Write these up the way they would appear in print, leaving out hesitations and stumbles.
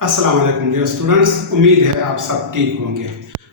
अस्सलाम वालेकुम dear students, उम्मीद है आप सब ठीक होंगे।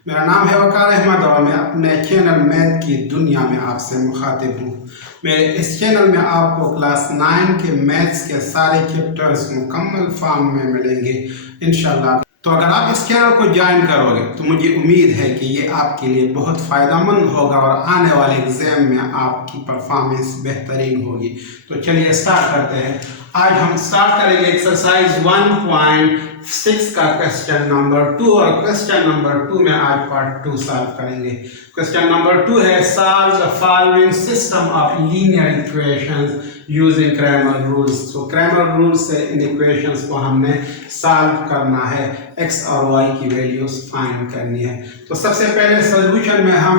मेरा नाम है वकार अहमद और मैं अपने चैनल मैथ की दुनिया में आपसे मुखातिब हूँ। मेरे इस चैनल में आपको क्लास 9 के मैथ्स के सारे चैप्टर्स मुकम्मल फॉर्म में मिलेंगे इंशाल्लाह। तो अगर आप इस चैनल को ज्वाइन करोगे तो मुझे उम्मीद है कि ये आपके लिए बहुत फ़ायदेमंद होगा और आने वाले एग्ज़ाम में आपकी परफॉर्मेंस बेहतरीन होगी। तो चलिए स्टार्ट करते हैं। आज हम स्टार्ट करेंगे एक्सरसाइज 1.6 का क्वेश्चन नंबर 2 और क्वेश्चन नंबर 2 में आज पार्ट 2 सॉल्व करेंगे। क्वेश्चन नंबर 2 है solve the following system of linear equations using Cramer rules. तो क्रैमर रूल से इन इक्वेशंस को हमने सॉल्व करना है, x और y की वैल्यूज फाइंड करनी है। तो सबसे पहले सॉल्यूशन में हम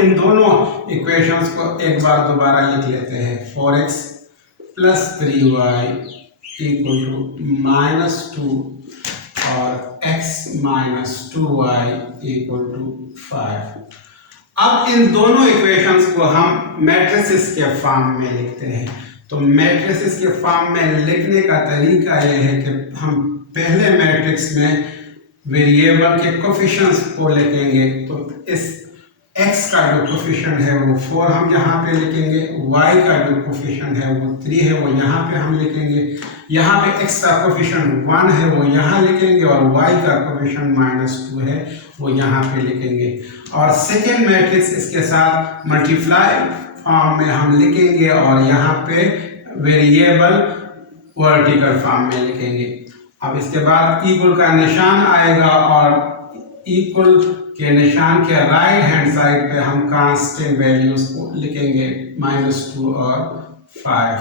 इन दोनों इक्वेशंस को एक बार दोबारा लिख लेते हैं। 4x plus 3y equal to -2 और x minus 2y equal to 5। अब इन दोनों इक्वेशंस को हम मैट्रिसेस के फॉर्म में लिखते हैं। तो मैट्रिसेस के फॉर्म में लिखने का तरीका यह है कि हम पहले मैट्रिक्स में वेरिएबल के कोफिशिएंट्स को लिखेंगे। तो इस x का जो कोफिशिएंट है वो 4 हम यहाँ पे लिखेंगे, y का जो कोफिशिएंट है वो 3 है वो यहाँ पे हम लिखेंगे, यहाँ पे x का कोफिशिएंट 1 है वो यहाँ लिखेंगे और y का कोफिशिएंट -2 है वो यहाँ पे लिखेंगे। और सेकेंड मैट्रिक्स इसके साथ मल्टीप्लाई फॉर्म में हम लिखेंगे और यहाँ पे वेरिएबल वर्टिकल फॉर्म में लिखेंगे। अब इसके बाद इक्वल का निशान आएगा और इक्वल के निशान के राइट हैंड साइड पे हम कांस्टेंट वैल्यूज को लिखेंगे -2 और 5।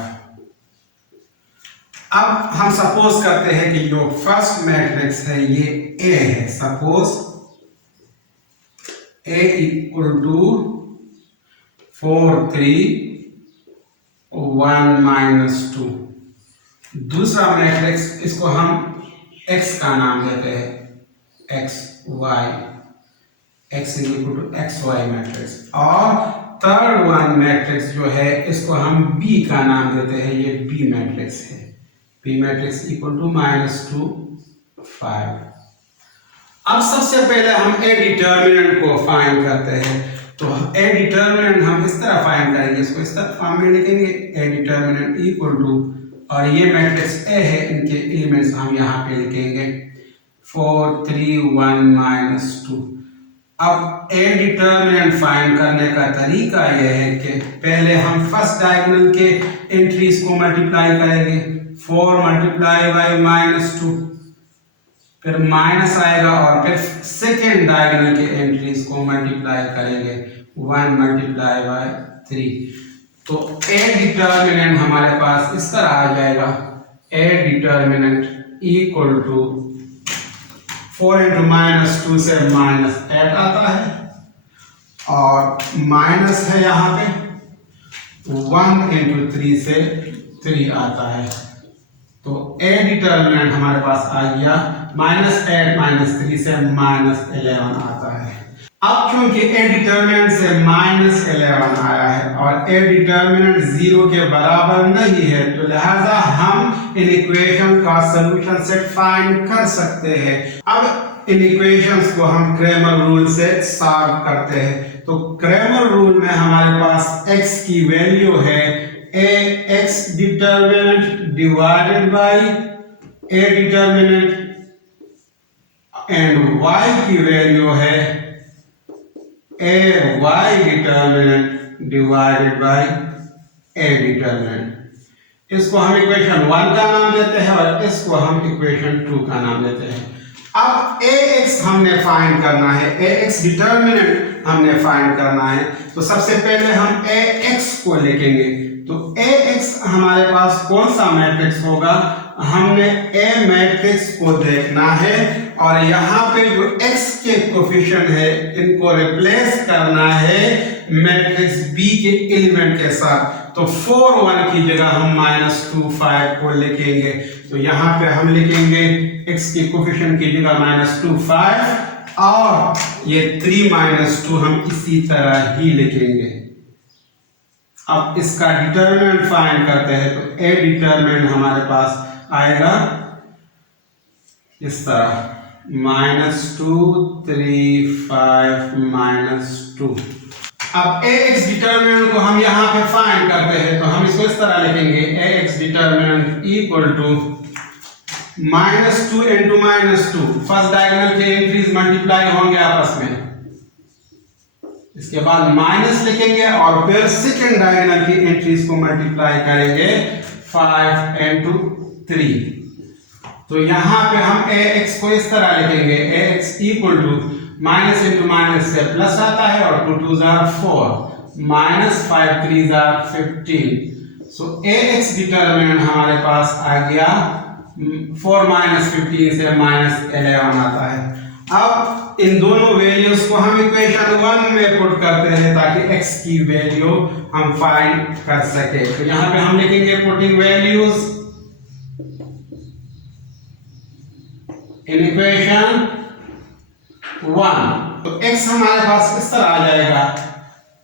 अब हम सपोज करते हैं कि जो फर्स्ट मैट्रिक्स है ये A है। Suppose A equal to 4 3 1 -2। दूसरा मैट्रिक्स इसको हम x का नाम देते हैं, x y, x equal to x y matrix. और थर्ड वन मैट्रिक्स जो है इसको हम b का नाम देते हैं, ये b मैट्रिक्स है। b matrix equal to -2 5। अब सबसे पहले हम a डिटर्मिनेंट को फाइंड करते हैं। तो a डिटर्मिनेंट हम इस तरह फाइंड करेंगे, इसको इस तरह फॉर्म में लिखेंगे, a डिटर्मिनेंट इक्वल टू, और ये मैट्रिक्स A है, इनके एलिमेंट्स हम यहाँ पे लिखेंगे 4 3 1 -2। अब A डिटर्मिनेंट फाइंड करने का तरीका यह है कि पहले हम फर्स्ट डायगोनल के एंट्रीज को मल्टीप्लाई करेंगे। 4 मल्टीप्लाई बाई -2, फिर माइनस आएगा और फिर सेकेंड डायगोनल के एंट्रीज को मल्टीप्लाई करेंगे 1 मल्टीप्लाई बाई 3। तो A डिटर्मिनेंट हमारे पास इस तरह आ जाएगा, A determinant equal to 4 into -2 से -8 आता है और माइनस है यहाँ पे 1 इंटू 3 से 3 आता है। तो A डिटर्मिनेंट हमारे पास आ गया -8 -3 से -11 आता है। अब क्योंकि A डिटर्मिनेंट से -11 आया है और A डिटर्मिनेंट 0 के बराबर नहीं है, तो लिहाजा हम इन इक्वेशन का सॉल्यूशन सेट फाइंड कर सकते हैं। अब इन इक्वेशंस को हम क्रैमर रूल से सॉल्व करते हैं। तो क्रैमर रूल में हमारे पास x की वैल्यू है ax determinant divided by A determinant and y की वैल्यू है a y determinant divided by a determinant. इसको हम इक्वेशन 1 का नाम देते हैं और इसको हम इक्वेशन 2 का नाम देते हैं। अब ax हमने फाइंड करना है, ax डिटर्मिनेंट हमने फाइंड करना है। तो सबसे पहले हम ax को लिखेंगे। तो ax हमारे पास कौन सा मैट्रिक्स होगा, हमने A मैट्रिक्स को देखना है और यहाँ पे जो x के कोफिशिएंट है इनको रिप्लेस करना है मैट्रिक्स B के एलिमेंट के साथ। तो 4 1 की जगह हम -2 5 को लिखेंगे। तो यहाँ पे हम लिखेंगे x के कोफिशिएंट की जगह -2 5 और ये 3 -2 हम इसी तरह ही लिखेंगे। अब इसका डिटर्मिनेंट फाइंड करते हैं। तो A डिटर्मिनेंट हमारे पास आएगा इस तरह -2 3 5 -2। अब ax डिटर्मिनेंट को हम यहाँ पे फाइंड करते हैं, तो हम इसको इस तरह लिखेंगे ax determinant equal to -2 into -2, first diagonal के एंट्रीज मल्टीप्लाई होंगे आपस में, इसके बाद माइनस लिखेंगे और फिर सेकंड डायगोनल की एंट्रीज को मल्टीप्लाई करेंगे 5 इंटू 3। तो यहाँ पे हम ax को इस तरह लिखेंगे ax equal to minus into minus से प्लस आता है और 2 2 4 -5 3 15। सो ax डिटर्मिनेंट हमारे पास आ गया 4 -15 से -11 आता है। अब इन दोनों वैल्यूज को हम इक्वेशन 1 में पुट करते हैं ताकि x की वैल्यू हम फाइंड कर सके। तो यहाँ पे हम लिखेंगे पुटिंग वैल्यूज इन इक्वेशन 1। तो x हमारे पास इस तरह आ जाएगा,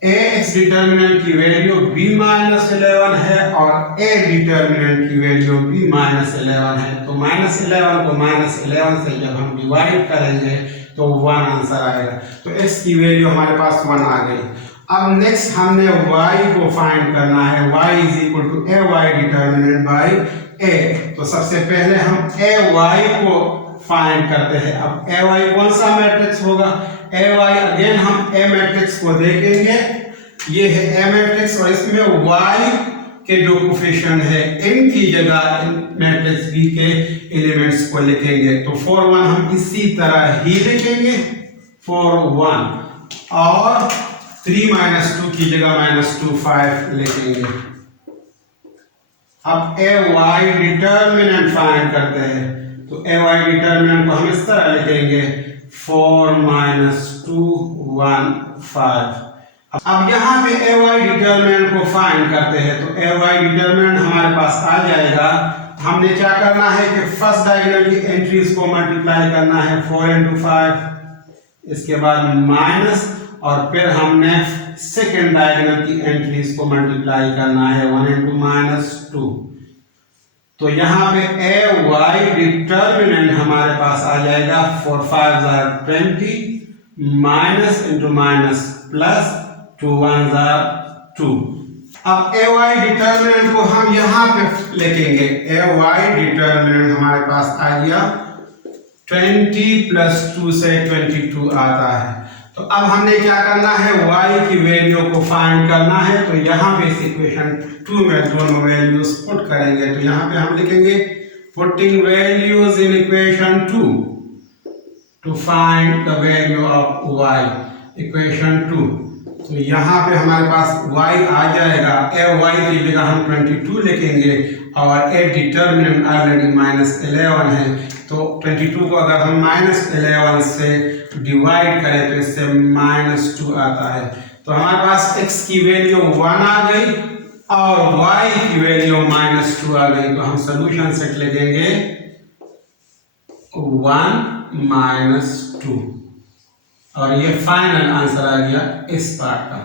ax डिटर्मिनेंट की वैल्यू b-11 है और a डिटर्मिनेंट की वैल्यू b-11 है। तो -11 को -11 से जब हम डिवाइड करेंगे तो 1 आंसर आएगा। तो x की वैल्यू हमारे पास 1 आ गई। अब नेक्स्ट हमने y को फाइंड करना है, y is equal to ay determinant by a। तो सबसे पहले हम ay को फाइंड करते हैं। अब ay कौन सा मैट्रिक्स होगा, ay अगेन हम a मैट्रिक्स को देखेंगे, ये है a मैट्रिक्स और इसमें y के जो कोफिशिएंट है इनकी जगह मैट्रिक्स b के एलिमेंट्स को लिखेंगे। तो 4 1 हम इसी तरह ही लिखेंगे 4 1 और 3 -2 की जगह -2 5 लिखेंगे। अब ay डिटर्मिनेंट फाइंड करते हैं, तो ay डिटर्मिनेंट को हम इस तरह लिखेंगे 4 -2 1 5। अब यहाँ पे ay डिटर्मिनेंट को फाइंड करते हैं, तो ay डिटर्मिनेंट हमारे पास आ जाएगा। हमने क्या करना है कि फर्स्ट डायगोनल की एंट्रीज को मल्टीप्लाई करना है 4 इंटू 5, इसके बाद माइनस और फिर हमने सेकेंड डायगोनल की एंट्रीज को मल्टीप्लाई करना है 1 इंटू -2। तो यहाँ पे ay डिटर्मिनेंट हमारे पास आ जाएगा 4 5 20 माइनस इंटू माइनस प्लस 2 1 2। अब ay डिटर्मिनेंट को हम यहाँ पे लिखेंगे, ay डिटर्मिनेंट हमारे पास आ गया 20 प्लस 2 से 22 आता है। तो अब हमने क्या करना है, y की वैल्यू को फाइंड करना है। तो यहाँ पे इस इक्वेशन 2 में दोनों वैल्यूज पुट करेंगे। तो यहाँ पे हम लिखेंगे putting values in equation 2 to find the value of y, equation 2। तो यहाँ पे हमारे पास y आ जाएगा, y की जगह हम 22 लिखेंगे और a डिटर्मिनेंट ऑलरेडी -11 है। तो 22 को अगर हम -11 से डिवाइड करें तो इससे -2 आता है। तो हमारे पास x की वैल्यू 1 आ गई और y की वैल्यू -2 आ गई। तो हम सॉल्यूशन सेट लिखेंगे 1 -2 और ये फाइनल आंसर आ गया इस पार्ट का।